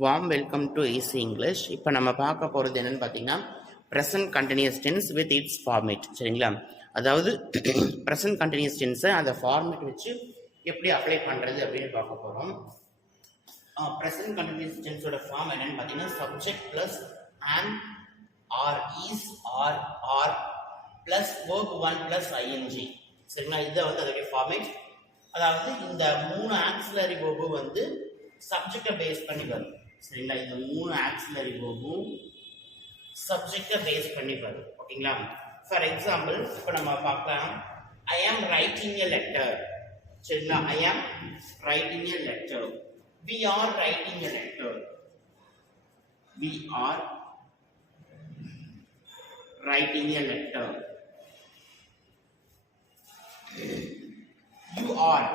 Warm welcome to easy English. இப்போ நம்ம பார்க்க போகிறது என்னென்னு பார்த்தீங்கன்னா present continuous tense with its format. சரிங்களா? அதாவது ப்ரெசன்ட் கண்டினியூஸ் டென்ஸை அந்த ஃபார்மேட் வச்சு எப்படி அப்ளை பண்ணுறது அப்படின்னு பார்க்க போகிறோம். ப்ரெசன்ட் கண்டினியூஸ் டென்ஸோட ஃபார்ம் என்னென்னு பார்த்தீங்கன்னா subject plus am are is are plus verb 1 plus I N G. சரிங்களா? இதை வந்து அதோடைய ஃபார்மேட். அதாவது இந்த 3 ஆக்சிலரி வேர்பு வந்து சப்ஜெக்டை பேஸ் பண்ணி வரும். சரிங்களா? இந்த 3 ஆக்சிலரி வேர்பும் சப்ஜெக்டை பேஸ் பண்ணி வரும். ஓகேங்களா? ஃபார் எக்ஸாம்பிள் இப்போ நம்ம பார்க்கலாம், ஐ ஆம் ரைட்டிங் எ லெட்டர். சரிங்களா? I am writing a letter. We are writing a letter. We are writing a letter. You are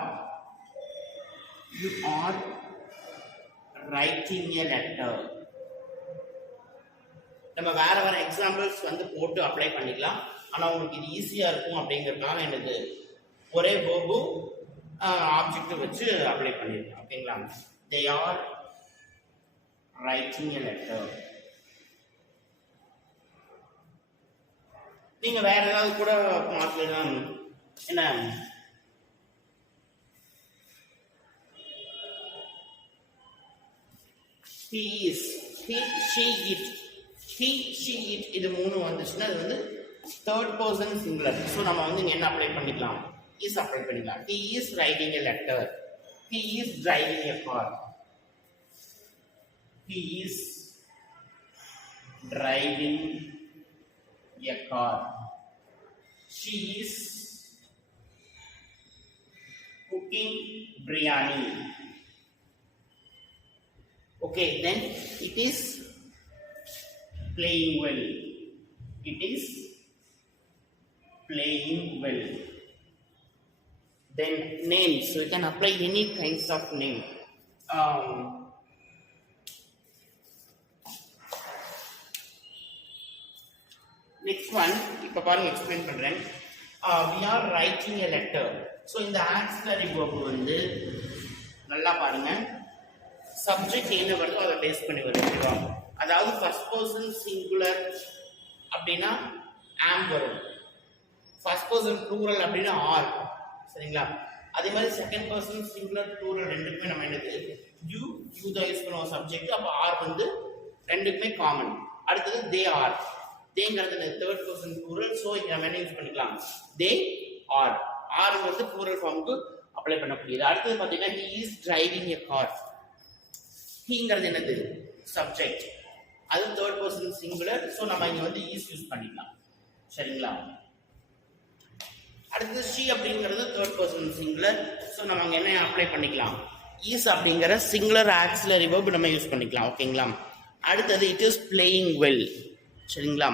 writing a letter. நம்ம வேற எக்ஸாம்பிள்ஸ் வந்து போட்டு அப்ளை பண்ணிக்கலாம். ஆனால் உங்களுக்கு இது ஈஸியாக இருக்கும் அப்படிங்கிறதுக்காக எனக்கு ஒரே வேர்பு ஆப்ஜெக்ட் வச்சு அப்ளை பண்ணிருக்கேன். ஓகேங்களா? They are writing a letter. நீங்க வேற ஏதாவது கூட மாற்றலாம். என்ன he is, he she it, he she it, இது மூணு வந்துச்சுன்னா அது வந்து தேர்ட் பர்சன் சிங்குலர். ஸோ நம்ம வந்து என்ன அப்ளை பண்ணிக்கலாம்? இஸ் அப்ளை பண்ணிக்கலாம். he is writing a letter. he is driving a car. he is driving a car. She is cooking biryani. Okay, then it is playing well. It is playing well. Then names. So you can apply any kinds of name. Next one, இப்போ பாருங்க எக்ஸ்பிளைன் பண்றேன். we are writing a letter. So இந்த auxiliary verb வந்து நல்லா பாருங்க, சப்ஜெக்ட் என்ன வருதோ அதை பேஸ் பண்ணி வருது. அதாவது ஃபர்ஸ்ட் பர்சன் சிங்குலர் அப்படின்னா ஆம் வரும், ஃபர்ஸ்ட் பர்சன் ப்ளூரல் அப்படின்னா ஆர். சரிங்களா? அதே மாதிரி செகண்ட் பர்சன் சிங்குலர் ப்ளூரல் ரெண்டுக்குமே நம்ம என்னது யூ தான் யூஸ் பண்ணுவோம் சப்ஜெக்ட். அப்போ ஆர் வந்து ரெண்டுக்குமே காமன். அடுத்தது தே ஆர். தேங்கிறது தேர்ட் பர்சன் ப்ளூரல். ஸோ இங்க நம்ம என்ன யூஸ் பண்ணிக்கலாம்? They are. ஆர் வந்து ப்ளூரல் ஃபார்முக்கு அப்ளை பண்ணக்கூடியது. அடுத்தது பார்த்தீங்கன்னா he is driving a car. ஹீங்கிறது என்னது? சப்ஜெக்ட். அது தேர்ட் பர்சன் சிங்குலர். ஸோ நம்ம இங்க வந்து is யூஸ் பண்ணிக்கலாம். சரிங்களா? அடுத்தது she அப்படிங்கிறது தேர்ட் பர்சன் சிங்குலர். ஸோ நம்ம அங்க என்ன அப்ளை பண்ணிக்கலாம்? is அப்படிங்கிற சிங்குலர் ஆக்சிலரி வெர்ப் நம்ம யூஸ் பண்ணிக்கலாம். ஓகேங்களா? அடுத்தது it is playing well. சரிங்களா?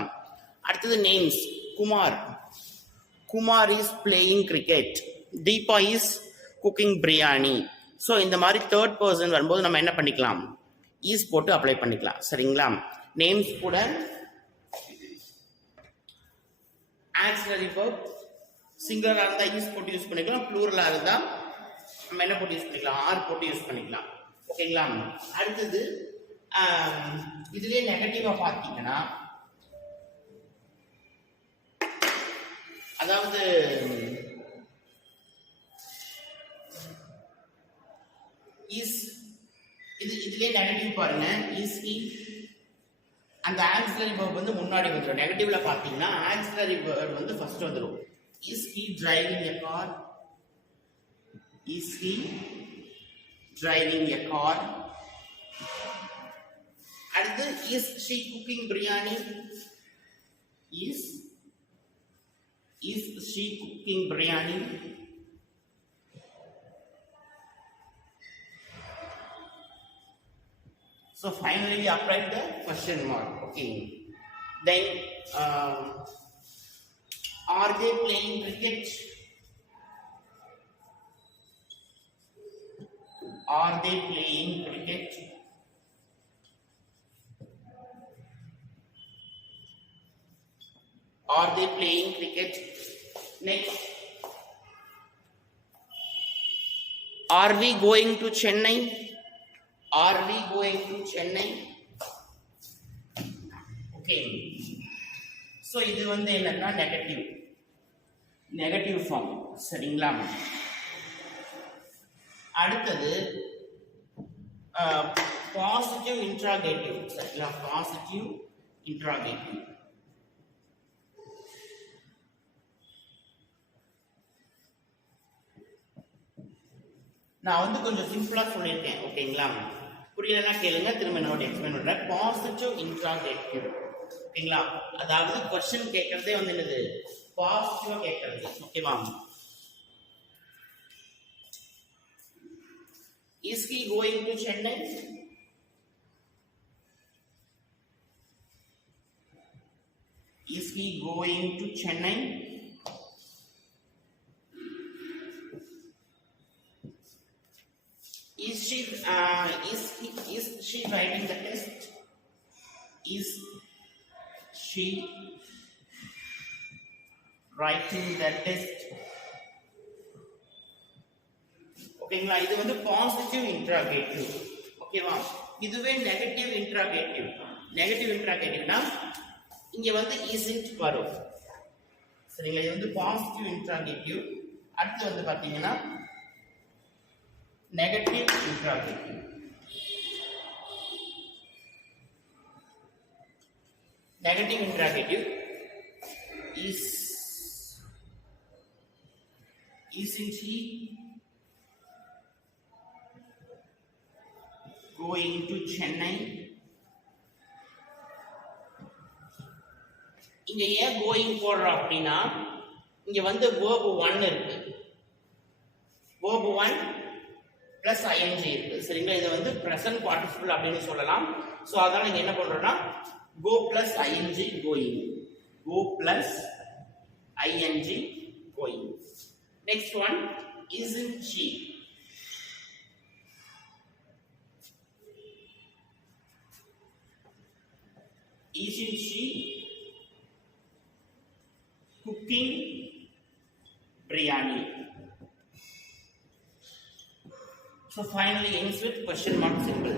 அடுத்தது நேம்ஸ். Kumar is playing cricket. Deepa is cooking biryani. ஸோ இந்த மாதிரி தேர்ட் பர்சன் வரும்போது நம்ம என்ன பண்ணிக்கலாம்? ஈஸ் போட்டு அப்ளை பண்ணிக்கலாம். சரிங்களா? நேம்ஸ் கூட ஆக்சிலரி வெர்ப் சிங்குலராக இருந்தால் ஈஸ் போட்டு யூஸ் பண்ணிக்கலாம், ப்ளூரலாக இருந்தால் நம்ம என்ன போட்டு யூஸ் பண்ணிக்கலாம்? ஆர் போட்டு யூஸ் பண்ணிக்கலாம். ஓகேங்களா? அடுத்தது இதுலேயே நெகட்டிவாக பார்த்தீங்கன்னா, அதாவது இஸ் இதுலயே நெகட்டிவ் பாருங்க. இஸ் ஹி அந்த ஆக்சிலரி வெர்ப் வந்து முன்னாடி வந்துடும். நெகட்டிவ்ல பாத்தீங்கன்னா ஆக்சிலரி வெர்ப் வந்து ஃபர்ஸ்ட் வந்துடும். Is he driving a car. Is he driving a car. அடுத்து is she cooking biryani. Is she cooking biryani? So finally we applied the question mark. Okay. Then are they playing cricket? Are they playing cricket? Are they playing cricket? Next, are we going to Chennai? Are we going to Chennai? Okay. So இது வந்து என்னன்னா negative form. சரிங்களா? அடுத்தது positive interrogative. சரிங்களா? Positive interrogative. நான் வந்து கொஞ்சம் சிம்பிளா சொல்லியிருக்கேன். ஓகேங்களா? புரியலன்னா கேளுங்க, திரும்ப என்னோட எக்ஸ்பிளைன் பண்றேன். Positive interrogative. ஓகேங்களா? அதாவது क्वेश्चन கேட்கறதே வந்து என்னது, பாசிட்டிவா கேட்கறது. ஓகேவா? Is he going to Chennai? Is he going to Chennai? Is she writing the test? Is she writing the test? ஓகேங்களா? இது வந்து பாசிட்டிவ் இன்ட்ராகேட்டிவ். ஓகேவா? இதுவே நெகட்டிவ் இன்ட்ராகேட்டிவ். நெகட்டிவ் இன்ட்ராகேட்டிவ்னா இங்க வந்து isn't வரும். சரிங்களா? இது வந்து பாசிட்டிவ் இன்ட்ராகேட்டிவ். அடுத்து வந்து பாத்தீங்கன்னா negative interrogative. Negative interrogative isn't he going to Chennai? இங்க ஏன் கோயிங் போடுறோம் அப்படின்னா இங்க வந்து verb 1 இருக்கு. verb 1 பிளஸ் ing இருக்கு. சரிங்களா? இது வந்து present participle அப்படின்னு சொல்லலாம். சோ அதனால இங்க என்ன பண்றோம்னா go plus ing going. Go plus ing going. Next one, isn't she? Isn't she cooking biryani? So finally ends with question mark symbol.